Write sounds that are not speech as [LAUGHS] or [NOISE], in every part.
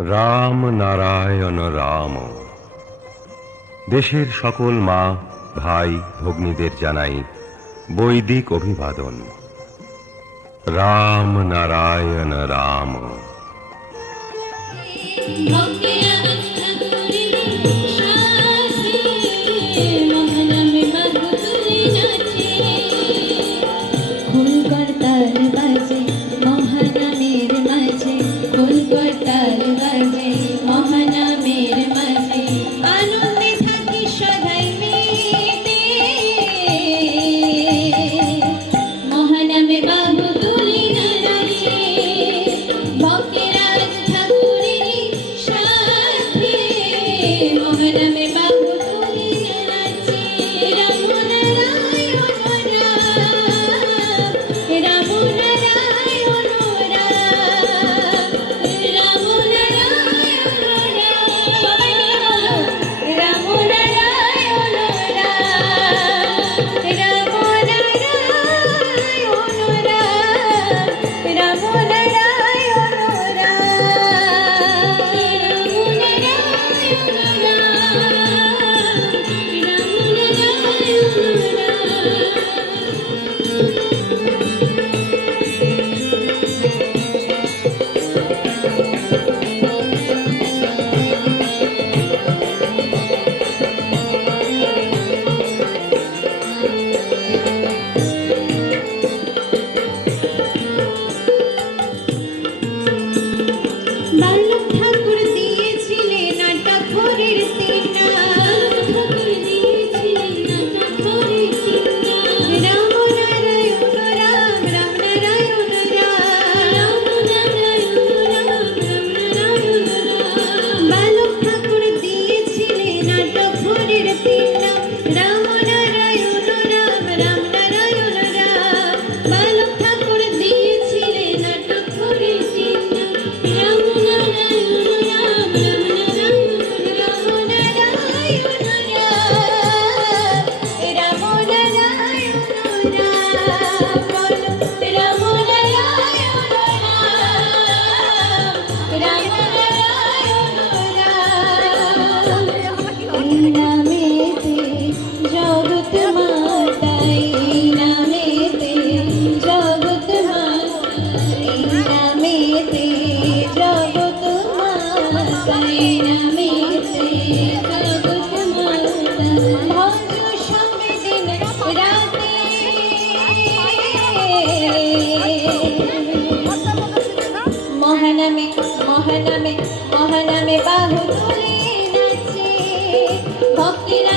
রাম নারায়ণ রাম। দেশের সকল মা, ভাই, ভগ্নীদের জানাই বৈদিক অভিবাদন। রাম নারায়ণ রাম। ভক্তি and amen. Música [LAUGHS] মহানামে মহানামে মহানামে বাহু তুলে নাচে। ভক্তিরা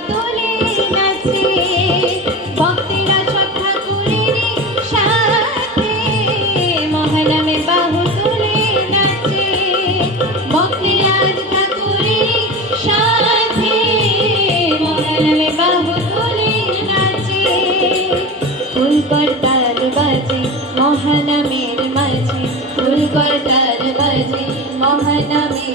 जय मम नमि